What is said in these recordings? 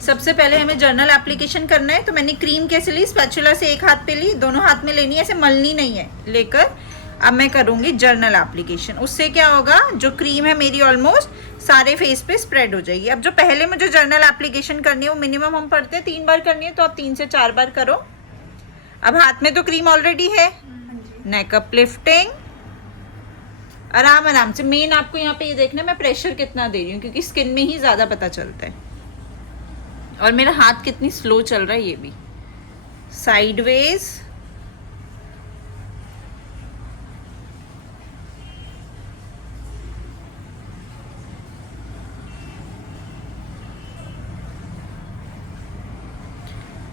सबसे पहले हमें जर्नल एप्लीकेशन करना है। तो मैंने क्रीम कैसे ली, स्पैचुला से एक हाथ पे ली, दोनों हाथ में लेनी है, ऐसे मलनी नहीं है, लेकर अब मैं करूंगी जर्नल एप्लीकेशन। उससे क्या होगा, जो क्रीम है मेरी ऑलमोस्ट सारे फेस पे स्प्रेड हो जाएगी। अब जो पहले मुझे जर्नल एप्लीकेशन करनी है वो मिनिमम हम पढ़ते हैं 3 बार करनी है, तो आप 3 से 4 बार करो। अब हाथ में तो क्रीम ऑलरेडी है। नेक अप लिफ्टिंग, आराम आराम से। मेन आपको यहाँ पे ये देखना है मैं प्रेशर कितना दे रही हूँ, क्योंकि स्किन में ही ज्यादा पता चलता है। और मेरा हाथ कितनी स्लो चल रहा है ये भी। साइडवेज,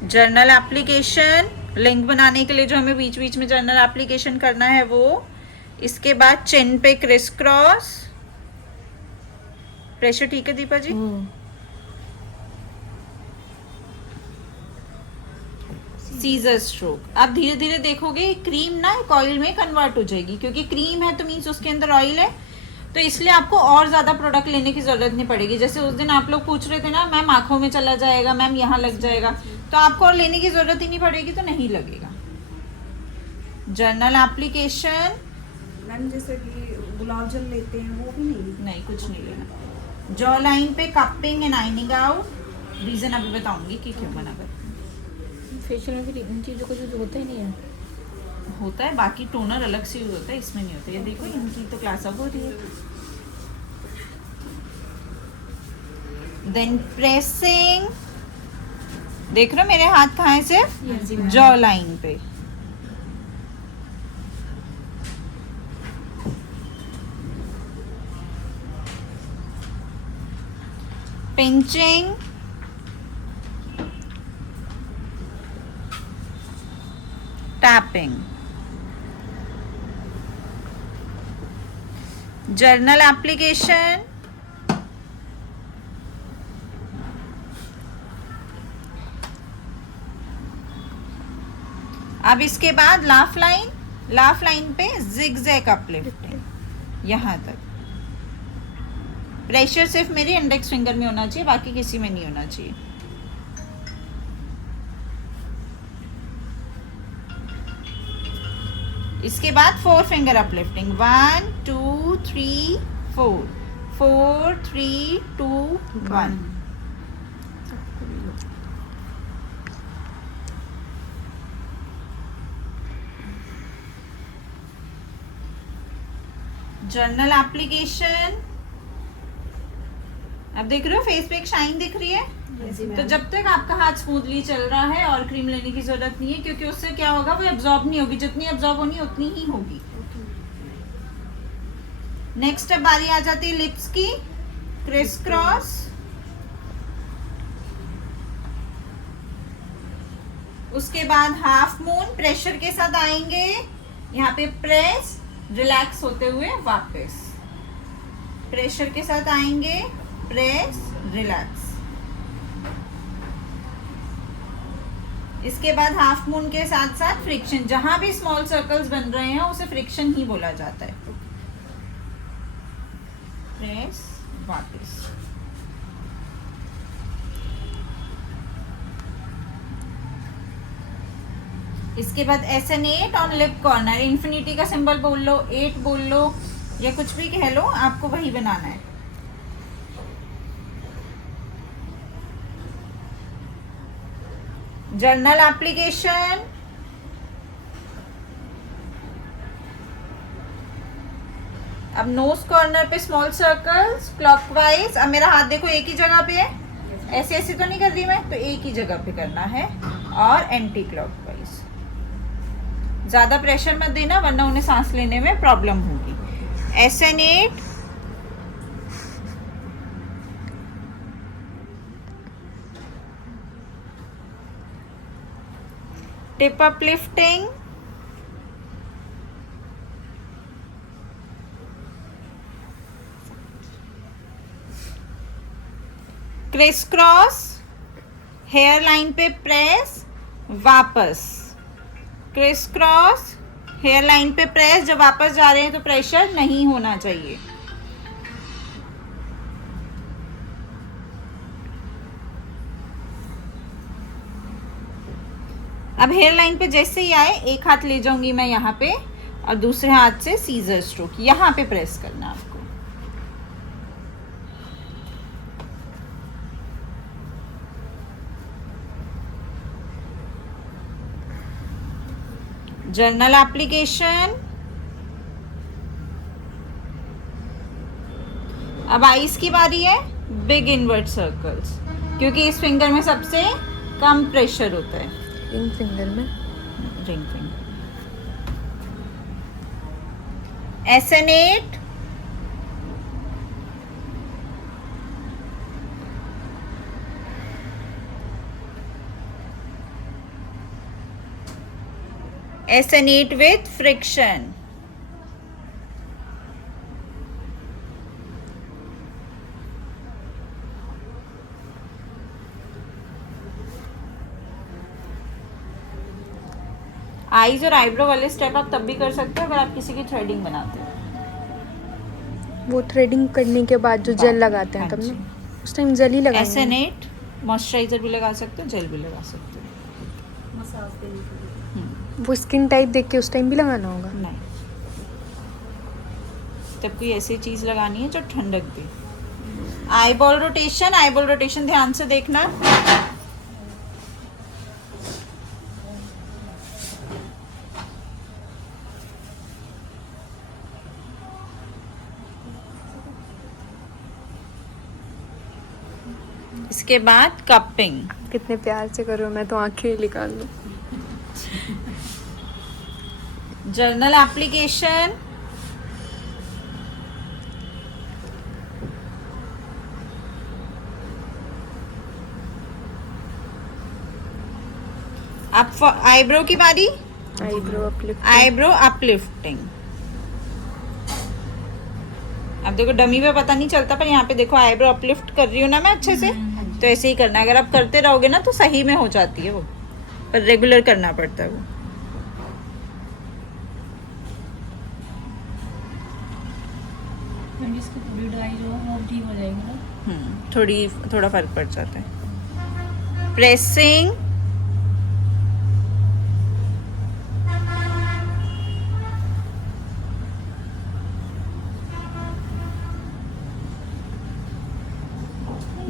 जर्नल एप्लीकेशन, लिंक बनाने के लिए जो हमें बीच बीच में जर्नल एप्लीकेशन करना है वो। इसके बाद चिन पे क्रिस क्रॉस। प्रेशर ठीक है दीपा जी? Scissor stroke. आप धीरे धीरे देखोगे क्रीम ना एक ऑयल में कन्वर्ट हो जाएगी, क्योंकि क्रीम है तो मीन्स उसके अंदर ऑयल है, तो इसलिए आपको और ज्यादा प्रोडक्ट लेने की जरूरत नहीं पड़ेगी। जैसे उस दिन आप लोग पूछ रहे थे ना, मैम आंखों में चला जाएगा, मैम यहाँ लग जाएगा, तो आपको और लेने की जरूरत ही नहीं पड़ेगी, तो नहीं लगेगा। जर्नल एप्लीकेशन, मैम जैसे कि गुलाब जल लेते हैं वो भी नहीं कुछ नहीं लेना। जॉ लाइन पे cupping and ironing out. Reason अभी बताऊंगी कि क्यों मना कर। फेशियल में फिर इन चीज़ों का यूज होता ही नहीं है। होता है, बाकी टोनर अलग से यूज होता है, इसमें नहीं होता। ये देखो इनकी तो क्लास अप हो रही है। देन प्रेसिंग, देख रहे हो मेरे हाथ कहाँ है, सिर्फ जॉ लाइन पे। Pinching, tapping. जर्नल एप्लीकेशन, अब इसके बाद लाफ लाइन पे जिगजैग अपलिफ्टिंग यहां तक। प्रेशर सिर्फ मेरी इंडेक्स फिंगर में होना चाहिए, बाकी किसी में नहीं होना चाहिए। इसके बाद 4 फिंगर अपलिफ्टिंग, 1 2 3 4, 4 3 2 1। जर्नल एप्लीकेशन, अब देख रहे हो फेस पे एक शाइन दिख रही है। तो जब तक आपका हाथ स्मूथली चल रहा है और क्रीम लेने की जरूरत नहीं है, क्योंकि उससे क्या होगा, वो एब्जॉर्ब नहीं होगी, जितनी एब्जॉर्ब होनी है उतनी ही होगी। नेक्स्ट अब बारी आ जाती है लिप्स की, क्रिस क्रॉस। उसके बाद हाफ मून, प्रेशर के साथ आएंगे, यहाँ पे प्रेस, रिलैक्स होते हुए वापस, प्रेशर के साथ आएंगे, प्रेस, रिलैक्स। इसके बाद हाफ मून के साथ साथ फ्रिक्शन, जहां भी स्मॉल सर्कल्स बन रहे हैं उसे फ्रिक्शन ही बोला जाता है। प्रेस, वापस। इसके बाद SN8 on lip corner, infinity का सिंबल बोल लो, 8 बोल लो, या कुछ भी कह लो, आपको वही बनाना है। जर्नल एप्लीकेशन, अब नोज कॉर्नर पे स्मॉल सर्कल्स क्लॉकवाइज। अब मेरा हाथ देखो एक ही जगह पे है, ऐसे ऐसे तो नहीं कर रही मैं, तो एक ही जगह पे करना है, और एंटी क्लॉकवाइज। ज्यादा प्रेशर मत देना, वरना उन्हें सांस लेने में प्रॉब्लम होगी। SN8, tip uplifting, criss cross, hair line पे प्रेस, वापस, क्रिस क्रॉस, हेयर लाइन पे प्रेस। जब वापस जा रहे हैं तो प्रेशर नहीं होना चाहिए। अब हेयर लाइन पे जैसे ही आए एक हाथ ले जाऊंगी मैं यहाँ पे और दूसरे हाथ से सीजर स्ट्रोक यहाँ पे प्रेस करना आपको। Journal application. अब आईज की बारी है। बिग इनवर्ट सर्कल्स, क्योंकि इस फिंगर में सबसे कम प्रेशर होता है। रिंग फिंगर में रिंग फिंगर। एसएन8, SN8 with friction. आईज और आईब्रो वाले स्टेप आप तब भी कर सकते हो अगर आप किसी की थ्रेडिंग बनाते हो। वो थ्रेडिंग करने के बाद जो जेल लगाते हैं हाँ तब जी। ना, उस टाइम जेल ही लगाएंगे। SN8 मॉइस्चराइजर भी लगा सकते हो, जेल भी लगा सकते हो। मसाज देने के लिए। वो स्किन टाइप देख के उस टाइम भी लगाना होगा। नहीं, तब कोई ऐसी चीज लगानी है जो ठंडक दे। Eyeball rotation. आईबॉल रोटेशन ध्यान से देखना। इसके बाद कपिंग। कितने प्यार से करो, मैं तो आंखें ही निकाल लूं। Journal application. अब आईब्रो की बारी। Eyebrow uplift. Eyebrow uplifting. अब देखो डमी पे पता नहीं चलता, पर यहाँ पे देखो आईब्रो अपलिफ्ट कर रही हूँ ना मैं अच्छे से, तो ऐसे ही करना है। अगर आप करते रहोगे ना तो सही में हो जाती है वो, पर रेगुलर करना पड़ता है वो। जिसकी पूरी ड्राई जो है वो ठीक हो जाएगी ना। थोड़ा फर्क पड़ जाता है। प्रेसिंग।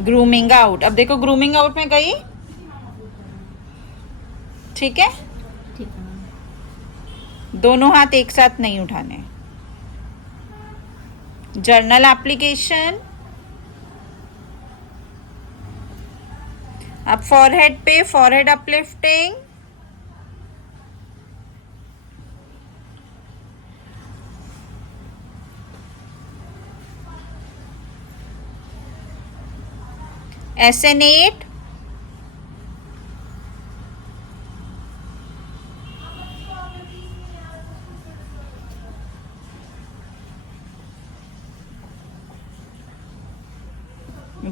Grooming out. अब देखो ग्रूमिंग आउट में गई, ठीक है। ठीक है। दोनों हाथ एक साथ नहीं उठाने। General application. अब फॉरहेड पे forehead uplifting. SN8।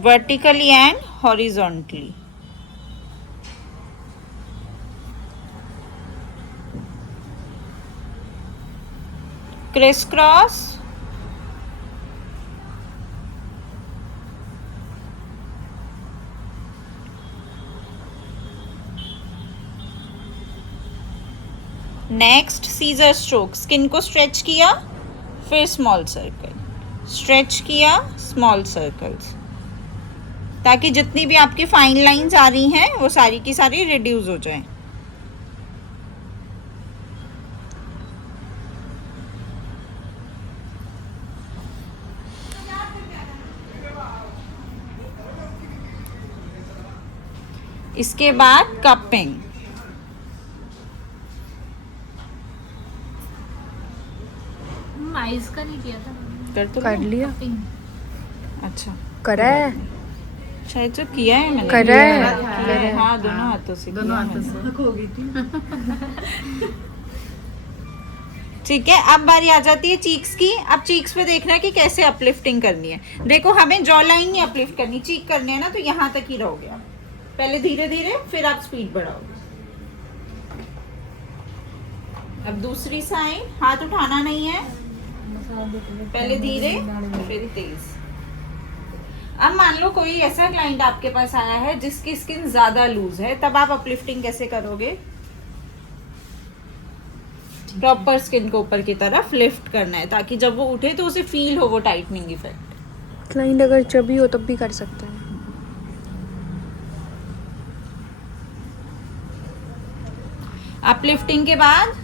vertically and horizontally. Crisscross. Next scissor stroke. Skin को स्ट्रेच किया, फिर स्मॉल सर्कल, स्ट्रेच किया, स्मॉल सर्कल्स, ताकि जितनी भी आपकी फाइन लाइंस आ रही हैं वो सारी की सारी रिड्यूस हो जाए। इसके बाद कपिंग। आइस का नहीं किया था। कर लिया। अच्छा करा है। शायद जो किया है मैंने। करा है। किया है। हाँ दोनों हाथों से। दोनों हाथों से। थक हो गई थी। ठीक है, अब बारी आ जाती है चीक्स की। अब चीक्स पे देखना है कि कैसे अपलिफ्टिंग करनी है। देखो हमें जॉ लाइन नहीं अपलिफ्ट करनी, चीक करनी है ना, तो यहाँ तक ही रहोगे आप। पहले धीरे धीरे, फिर आप स्पीड बढ़ाओगे। अब दूसरी साइड, हाथ उठाना नहीं है, पहले धीरे फिर तेज। अब मान लो कोई ऐसा क्लाइंट आपके पास आया है जिसकी स्किन ज्यादा लूज है, तब आप अपलिफ्टिंग कैसे करोगे? प्रॉपर स्किन को ऊपर की तरफ लिफ्ट करना है ताकि जब वो उठे तो उसे फील हो वो टाइटनिंग इफेक्ट। क्लाइंट अगर चबी हो तब भी कर सकते हैं। अपलिफ्टिंग के बाद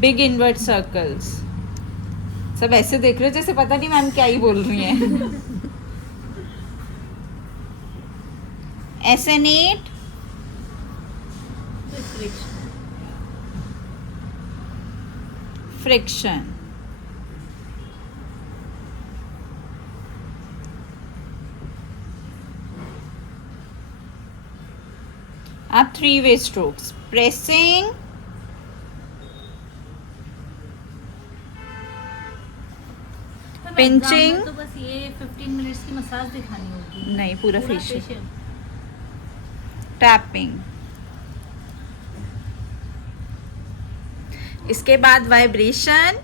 बिग इनवर्ट सर्कल्स। सब ऐसे देख रहे हो जैसे पता नहीं मैम क्या ही बोल रही हैं। एसेनेट फ्रिक्शन। अब 3-way strokes, pressing, पिंचिंग। तो बस ये 15 मिनट्स की मसाज दिखानी होगी, नहीं पूरा पूरा फेशियल। facial। टैपिंग। इसके बाद वाइब्रेशन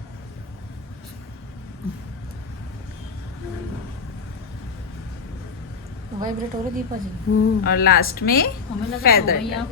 वाइब्रेट हो रहा है दीपा जी। और लास्ट में हमें लगा फेदर सो गई आप।